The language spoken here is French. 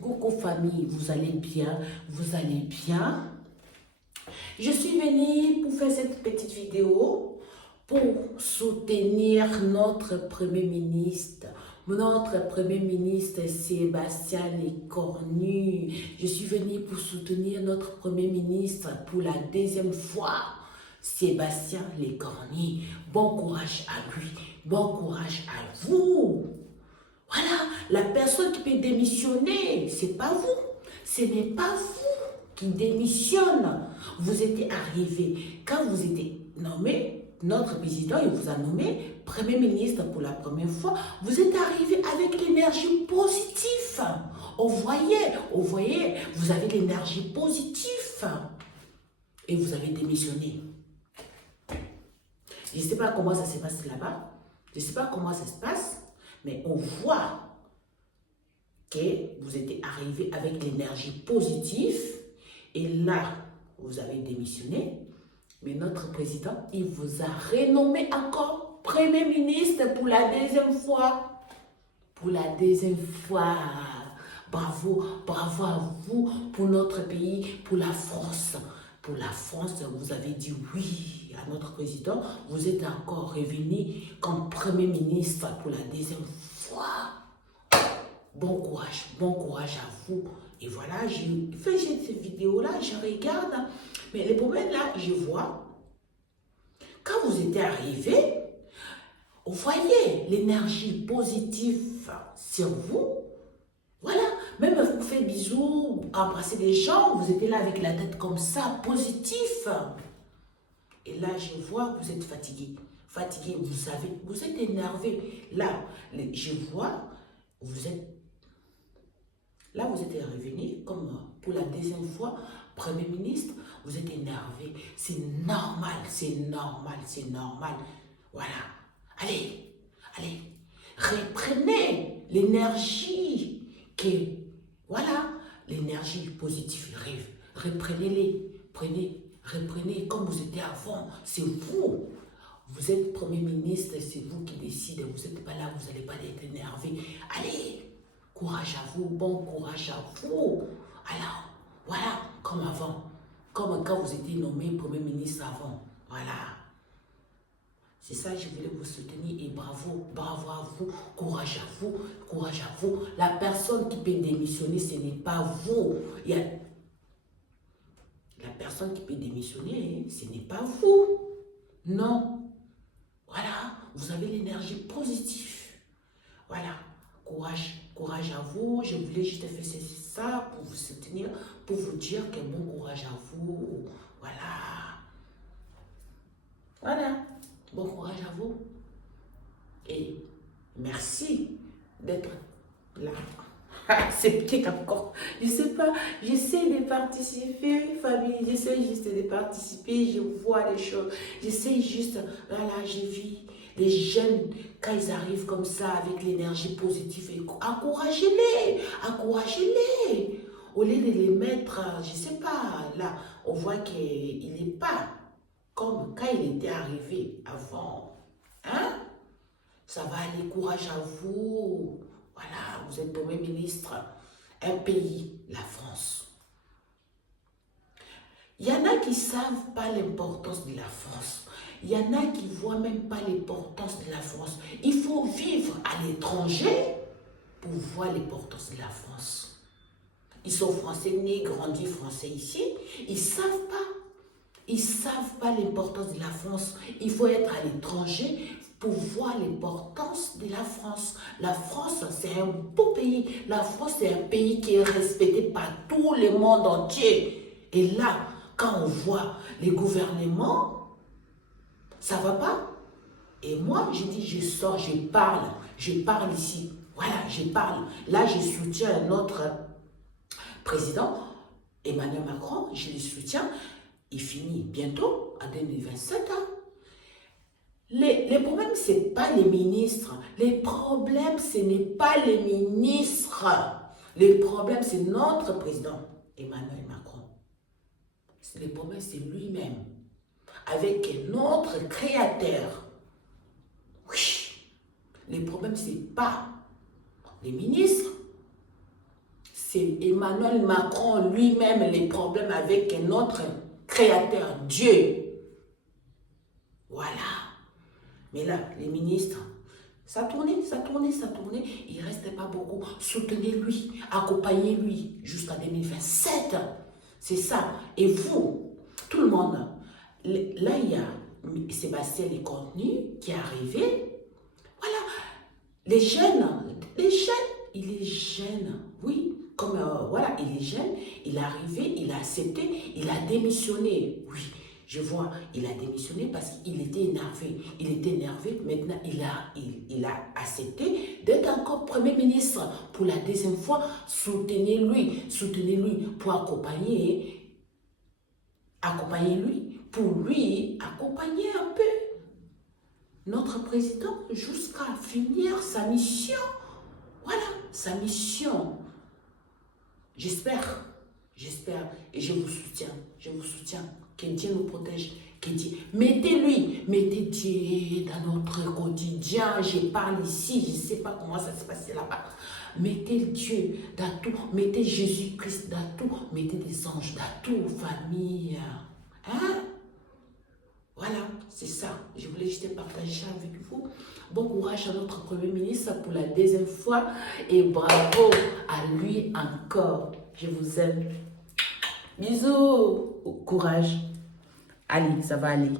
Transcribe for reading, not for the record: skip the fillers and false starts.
coucou famille, vous allez bien, vous allez bien. Je suis venue pour faire cette petite vidéo pour soutenir notre Premier ministre. Notre Premier ministre Sébastien Lecornu. Je suis venue pour soutenir notre Premier ministre pour la deuxième fois. Sébastien Lecornu. Bon courage à lui. Bon courage à vous. Voilà, la personne qui peut démissionner, c'est pas vous. Ce n'est pas vous qui démissionne. Vous étiez arrivé, quand vous étiez nommé, notre président, il vous a nommé Premier ministre pour la première fois, vous êtes arrivé avec l'énergie positive. Vous voyez, vous avez l'énergie positive. Et vous avez démissionné. Je ne sais pas comment ça se passe là-bas. Je ne sais pas comment ça se passe. Mais on voit que vous êtes arrivé avec l'énergie positive et là, vous avez démissionné. Mais notre président, il vous a renommé encore Premier ministre pour la deuxième fois. Pour la deuxième fois. Bravo, bravo à vous pour notre pays, pour la France. Pour la France, vous avez dit oui à notre président. Vous êtes encore revenu comme Premier ministre pour la deuxième fois. Bon courage à vous. Et voilà, j'ai fait cette vidéo-là, je regarde. Mais le problème là, je vois, quand vous étiez arrivé, vous voyez l'énergie positive sur vous. Voilà, même vous faites bisous, embrasser des gens, vous étiez là avec la tête comme ça, positif. Et là, je vois que vous êtes fatigué. Fatigué, vous savez, vous êtes énervé. Là, je vois, vous êtes revenu comme pour la deuxième fois, Premier ministre, vous êtes énervé. C'est normal, c'est normal, c'est normal. Voilà. Allez, reprenez l'énergie voilà, l'énergie positive. Reprenez-les, reprenez comme vous étiez avant. C'est vous. Vous êtes Premier ministre, c'est vous qui décidez. Vous n'êtes pas là, vous n'allez pas être énervé. Allez, courage à vous, bon courage à vous. Alors, voilà, comme avant. Comme quand vous étiez nommé Premier ministre avant. Voilà. C'est ça, je voulais vous soutenir et bravo, bravo à vous, courage à vous, courage à vous. La personne qui peut démissionner, ce n'est pas vous. La personne qui peut démissionner, ce n'est pas vous. Non. Voilà, vous avez l'énergie positive. Voilà, courage à vous. Je voulais juste faire ça pour vous soutenir, pour vous dire que bon courage à vous. Voilà. Voilà. Bon courage à vous. Et merci d'être là. C'est petit encore. Je sais pas, j'essaie de participer, famille. J'essaie juste de participer. Je vois les choses. J'essaie juste, là, j'ai vu les jeunes, quand ils arrivent comme ça, avec l'énergie positive, encouragez-les, encouragez-les. Au lieu de les mettre, je sais pas, là, on voit qu'il n'est pas comme quand il était arrivé avant. Hein? Ça va aller, courage à vous. Voilà, vous êtes Premier ministre. Un pays, la France. Il y en a qui ne savent pas l'importance de la France. Il y en a qui ne voient même pas l'importance de la France. Il faut vivre à l'étranger pour voir l'importance de la France. Ils sont français, nés, grandis français ici. Ils ne savent pas. Ils ne savent pas l'importance de la France. Il faut être à l'étranger pour voir l'importance de la France. La France, c'est un beau pays. La France, c'est un pays qui est respecté par tout le monde entier. Et là, quand on voit les gouvernements, ça ne va pas. Et moi, je dis, je sors, je parle ici. Voilà, je parle. Là, je soutiens notre président, Emmanuel Macron, je le soutiens. Il finit bientôt, à 2027. Les problèmes, ce n'est pas les ministres. Les problèmes, ce n'est pas les ministres. Les problèmes, c'est notre président, Emmanuel Macron. Les problèmes, c'est lui-même. Avec notre créateur. Oui. Les problèmes, ce n'est pas les ministres. c'est Emmanuel Macron lui-même les problèmes avec notre créateur, Dieu. Voilà. Mais là, les ministres, ça tournait, ça tournait, ça tournait. Il ne restait pas beaucoup. Soutenez-lui, accompagnez-lui jusqu'à 2027. C'est ça. Et vous, tout le monde, là, il y a Sébastien Lecornu qui est arrivé. Voilà. Les jeunes, il est jeune. Oui, comme, voilà, il est jeune. Il est arrivé, il a accepté, il a démissionné. Oui. Je vois, il a démissionné parce qu'il était énervé. Il était énervé. Maintenant, il a accepté d'être encore Premier ministre pour la deuxième fois. Soutenez-lui pour accompagner-lui, pour lui accompagner un peu notre président jusqu'à finir sa mission. Voilà, sa mission. J'espère, et je vous soutiens, que Dieu nous protège, que Dieu, mettez Dieu dans notre quotidien, je parle ici, je ne sais pas comment ça se passe là-bas, mettez Dieu dans tout, mettez Jésus-Christ dans tout, mettez des anges dans tout, famille, hein? Voilà, c'est ça. Je voulais juste partager avec vous. Bon courage à notre Premier ministre pour la deuxième fois et bravo à lui encore. Je vous aime. Bisous. Courage. Allez, ça va aller.